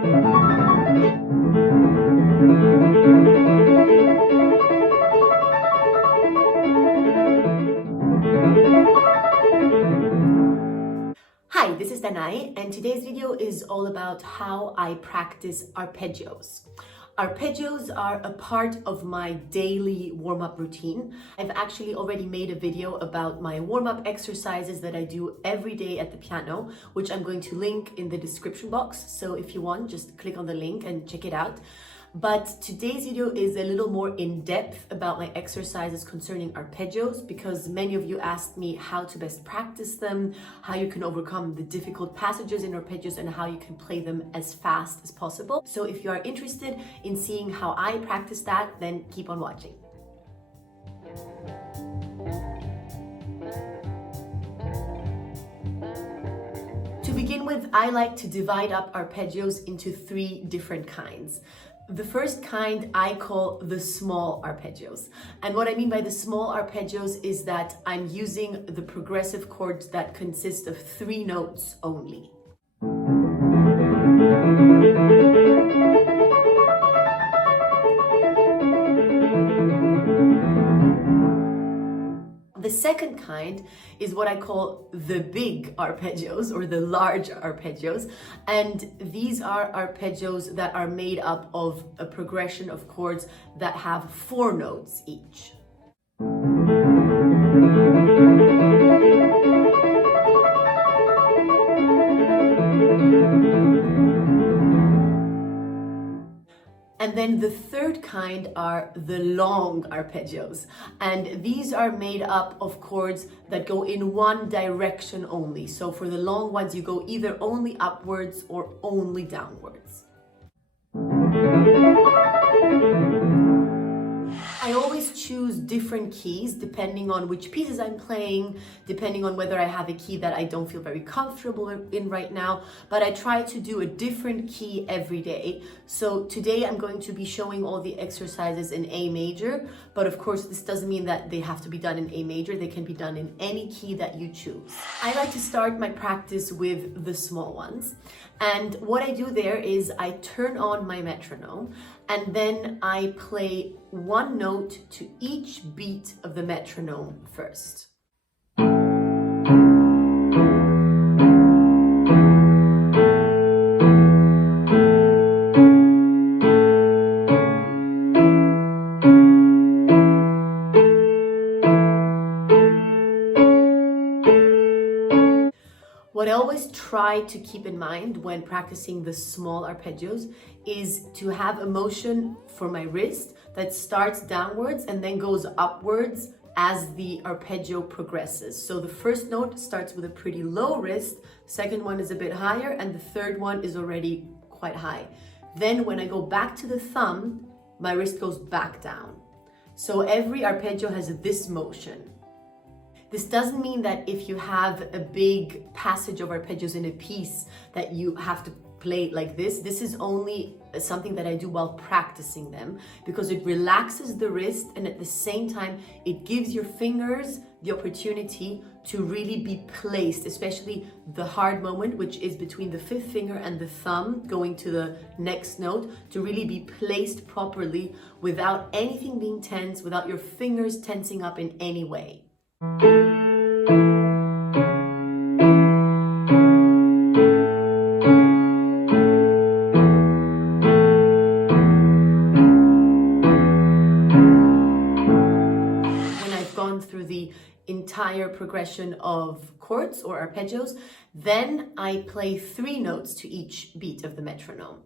Hi, this is Danae, and today's video is all about how I practice arpeggios. Arpeggios are a part of my daily warm-up routine. I've actually already made a video about my warm-up exercises that I do every day at the piano, which I'm going to link in the description box. So if you want, just click on the link and check it out. But today's video is a little more in-depth about my exercises concerning arpeggios, because many of you asked me how to best practice them, how you can overcome the difficult passages in arpeggios, and how you can play them as fast as possible. So if you are interested in seeing how I practice that, then keep on watching. To begin with, I like to divide up arpeggios into three different kinds. The first kind I call the small arpeggios. And what I mean by the small arpeggios is that I'm using the progressive chords that consist of 3 notes only. The second kind is what I call the big arpeggios, or the large arpeggios, and these are arpeggios that are made up of a progression of chords that have 4 notes each. And then the third kind are the long arpeggios. And these are made up of chords that go in one direction only. So for the long ones, you go either only upwards or only downwards. I always choose different keys depending on which pieces I'm playing, depending on whether I have a key that I don't feel very comfortable in right now, but I try to do a different key every day. So today I'm going to be showing all the exercises in A major, but of course this doesn't mean that they have to be done in A major. They can be done in any key that you choose. I like to start my practice with the small ones. And what I do there is I turn on my metronome, and then I play 1 note to each beat of the metronome first. What I always try to keep in mind when practicing the small arpeggios is to have a motion for my wrist that starts downwards and then goes upwards as the arpeggio progresses. So the first note starts with a pretty low wrist, second one is a bit higher, and the third one is already quite high. Then when I go back to the thumb, my wrist goes back down. So every arpeggio has this motion. This doesn't mean that if you have a big passage of arpeggios in a piece that you have to play it like this. This is only something that I do while practicing them, because it relaxes the wrist and at the same time it gives your fingers the opportunity to really be placed, especially the hard moment, which is between the 5th finger and the thumb going to the next note, to really be placed properly without anything being tense, without your fingers tensing up in any way. Through the entire progression of chords or arpeggios, then I play 3 notes to each beat of the metronome.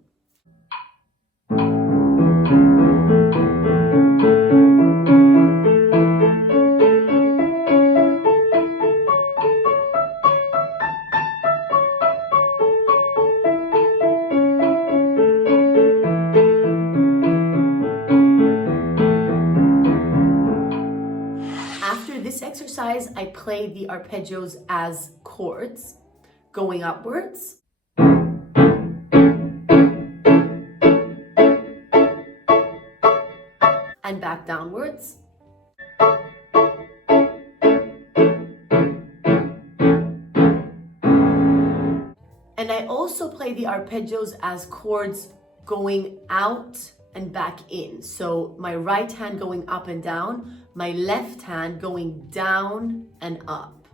Exercise, I play the arpeggios as chords going upwards and back downwards. And I also play play the arpeggios as chords going out and back in. So my right hand going up and down, my left hand going down and up.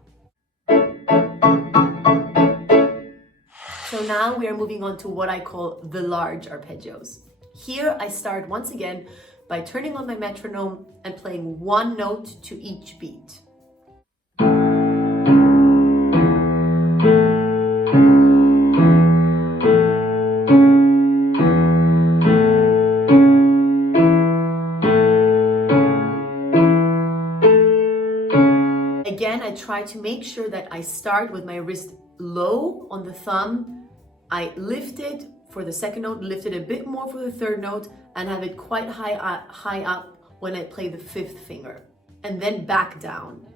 So now we are moving on to what I call the large arpeggios. Here I start once again by turning on my metronome and playing one note to each beat. Again, I try to make sure that I start with my wrist low on the thumb. I lift it for the second note, lift it a bit more for the third note, and have it quite high up when I play the fifth finger, and then back down.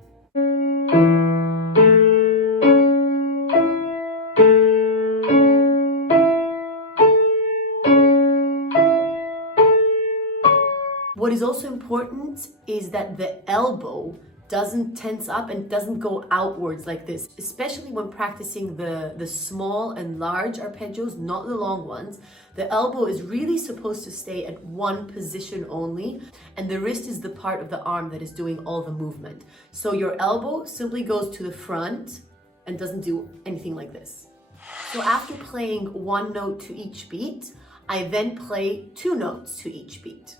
What is also important is that the elbow doesn't tense up and doesn't go outwards like this, especially when practicing the small and large arpeggios, not the long ones. The elbow is really supposed to stay at one position only, and the wrist is the part of the arm that is doing all the movement. So your elbow simply goes to the front and doesn't do anything like this. So after playing one note to each beat, I then play two notes to each beat.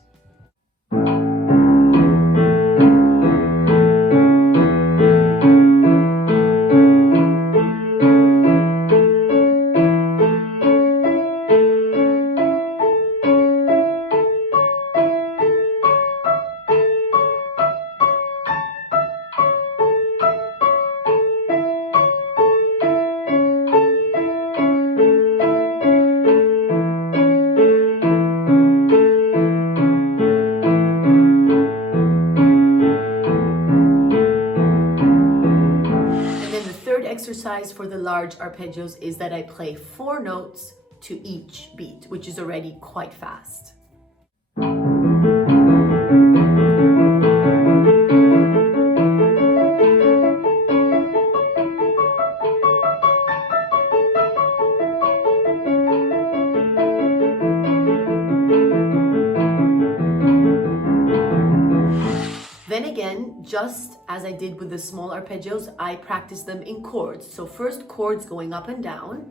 Exercise for the large arpeggios is that I play four notes to each beat, which is already quite fast. Then again, just as I did with the small arpeggios, I practice them in chords. So first chords going up and down.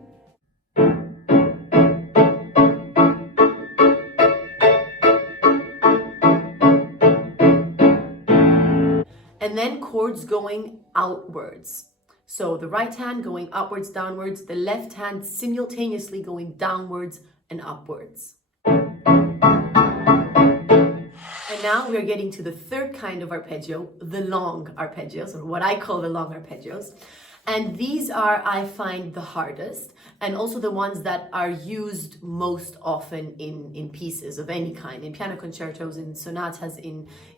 And then chords going outwards. So the right hand going upwards, downwards, the left hand simultaneously going downwards and upwards. And now we're getting to the third kind of arpeggio, the long arpeggios, or what I call the long arpeggios. And these are, I find, the hardest, and also the ones that are used most often in pieces of any kind, in piano concertos, in sonatas,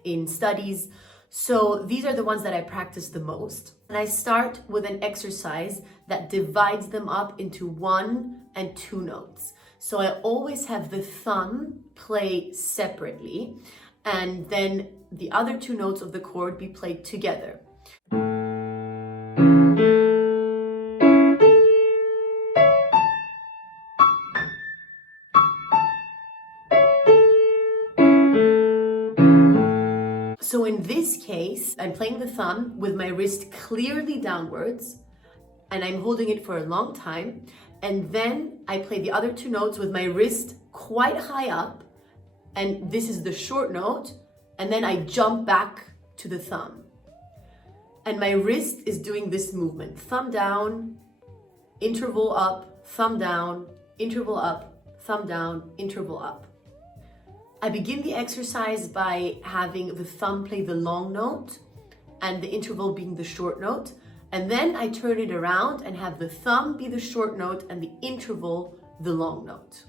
in studies. So these are the ones that I practice the most. And I start with an exercise that divides them up into one and two notes. So I always have the thumb play separately, and then the other two notes of the chord be played together. So in this case, I'm playing the thumb with my wrist clearly downwards, and I'm holding it for a long time, and then I play the other two notes with my wrist quite high up, and this is the short note, and then I jump back to the thumb. And my wrist is doing this movement: thumb down, interval up, thumb down, interval up, thumb down, interval up. I begin the exercise by having the thumb play the long note and the interval being the short note, and then I turn it around and have the thumb be the short note and the interval the long note.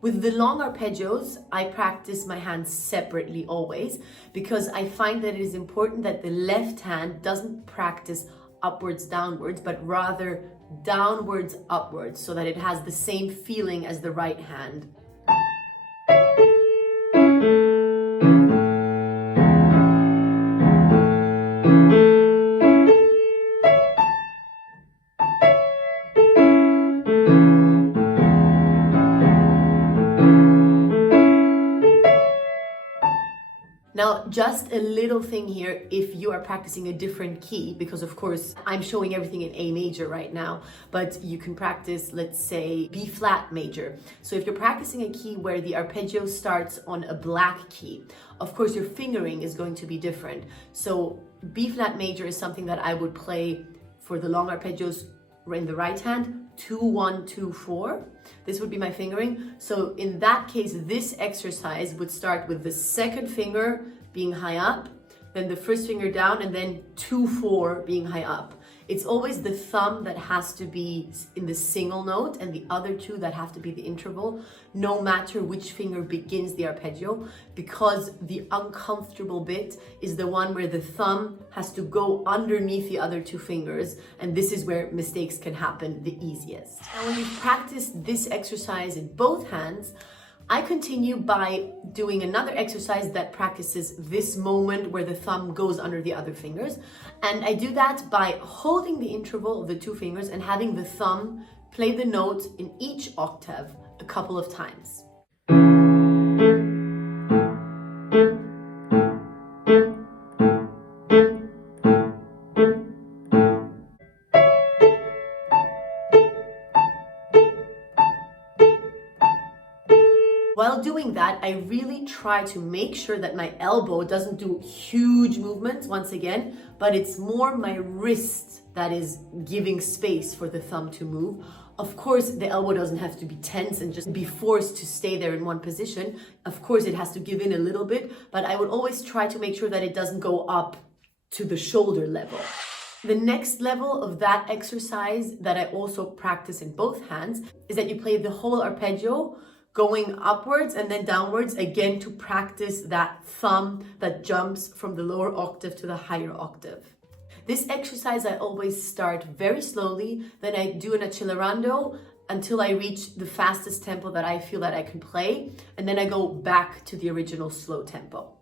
With the long arpeggios, I practice my hands separately always, because I find that it is important that the left hand doesn't practice upwards, downwards, but rather downwards, upwards, so that it has the same feeling as the right hand. just a little thing here if you are practicing a different key, because of course I'm showing everything in A major right now, but you can practice, let's say, B flat major. So if you're practicing a key where the arpeggio starts on a black key, of course your fingering is going to be different. So B flat major is something that I would play for the long arpeggios in the right hand, 2, 1, 2, 4. This would be my fingering. So in that case, this exercise would start with the second finger being high up, then the first finger down, and then 2, 4 being high up. It's always the thumb that has to be in the single note and the other two that have to be the interval, no matter which finger begins the arpeggio, because the uncomfortable bit is the one where the thumb has to go underneath the other two fingers, and this is where mistakes can happen the easiest. Now, when you've practiced this exercise in both hands, I continue by doing another exercise that practices this moment where the thumb goes under the other fingers. And I do that by holding the interval of the two fingers and having the thumb play the note in each octave a couple of times. While doing that, I really try to make sure that my elbow doesn't do huge movements once again, but it's more my wrist that is giving space for the thumb to move. Of course, the elbow doesn't have to be tense and just be forced to stay there in one position. Of course, it has to give in a little bit, but I would always try to make sure that it doesn't go up to the shoulder level. The next level of that exercise that I also practice in both hands is that you play the whole arpeggio going upwards and then downwards, again to practice that thumb that jumps from the lower octave to the higher octave. This exercise I always start very slowly, then I do an accelerando until I reach the fastest tempo that I feel that I can play, and then I go back to the original slow tempo.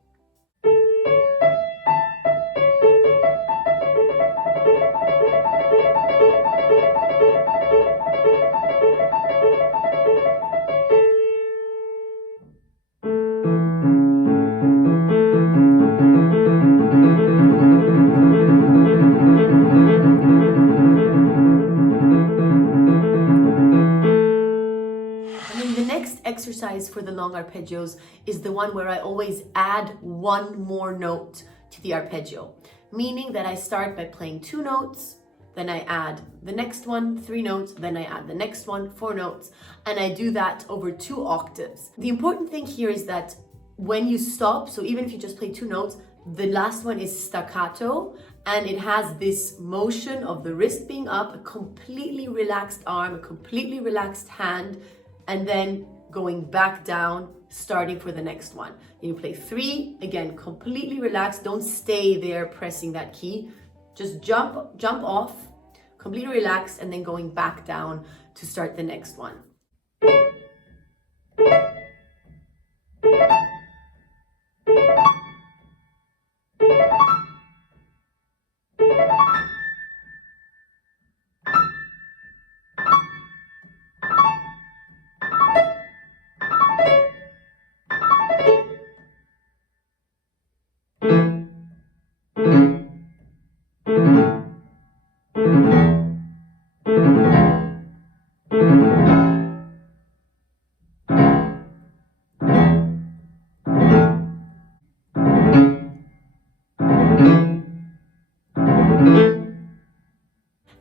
Exercise for the long arpeggios is the one where I always add one more note to the arpeggio, meaning that I start by playing 2 notes, then I add the next one, 3 notes, then I add the next one, 4 notes, and I do that over 2 octaves. The important thing here is that when you stop, so even if you just play 2 notes, the last one is staccato, and it has this motion of the wrist being up, a completely relaxed arm, a completely relaxed hand, and then going back down, starting for the next one. You play 3, again, completely relaxed. Don't stay there pressing that key. Just jump off, completely relaxed, and then going back down to start the next one.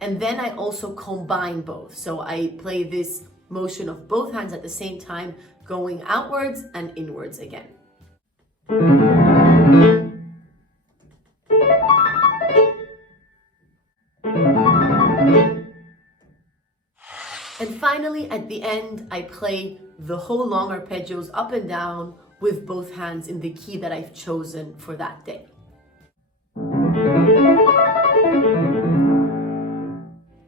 And then I also combine both. So I play this motion of both hands at the same time, going outwards and inwards again. And finally, at the end, I play the whole long arpeggios up and down with both hands in the key that I've chosen for that day.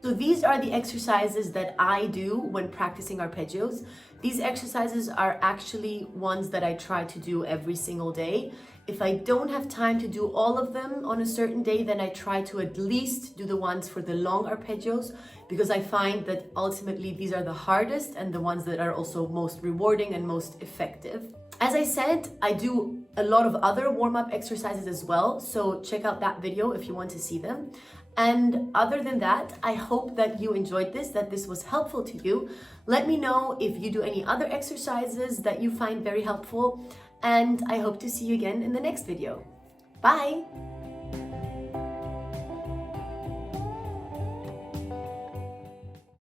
So these are the exercises that I do when practicing arpeggios. These exercises are actually ones that I try to do every single day. If I don't have time to do all of them on a certain day, then I try to at least do the ones for the long arpeggios, because I find that ultimately these are the hardest and the ones that are also most rewarding and most effective. As I said, I do a lot of other warm-up exercises as well, so check out that video if you want to see them. And other than that, I hope that you enjoyed this, that this was helpful to you. Let me know if you do any other exercises that you find very helpful, and I hope to see you again in the next video. Bye!